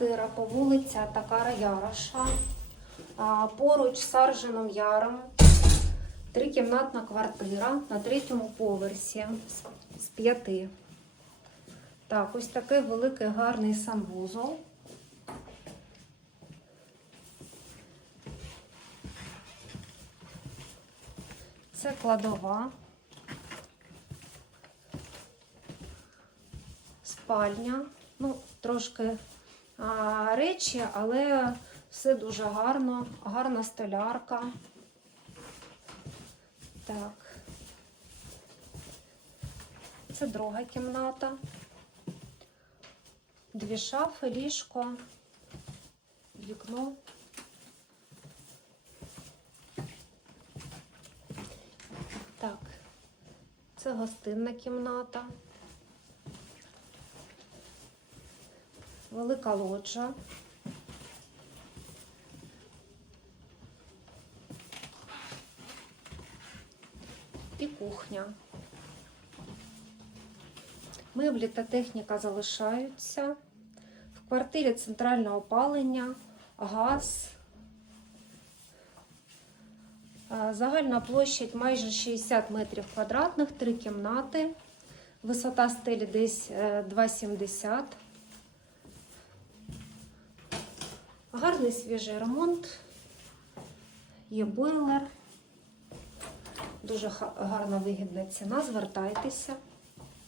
квартира по вулиці Такара Яроша. Поруч з Сарженом Яром. Трикімнатна квартира на третьому поверсі з- п'яти. Так, ось такий великий гарний санвузол. Це кладова. Спальня. Ну, трошки речі, але все дуже гарно. Гарна столярка. Так. Це друга кімната. Дві шафи, ліжко, вікно. Так, це гостинна кімната. Велика лоджа. І кухня. Меблі та техніка залишаються. В квартирі центральне опалення, газ. Е, Загальна площадь майже 60 метрів квадратних, три кімнати. Висота стелі десь е, 2,70. Гарний свіжий ремонт. Є бойлер. Дуже гарна вигідна ціна. Звертайтеся.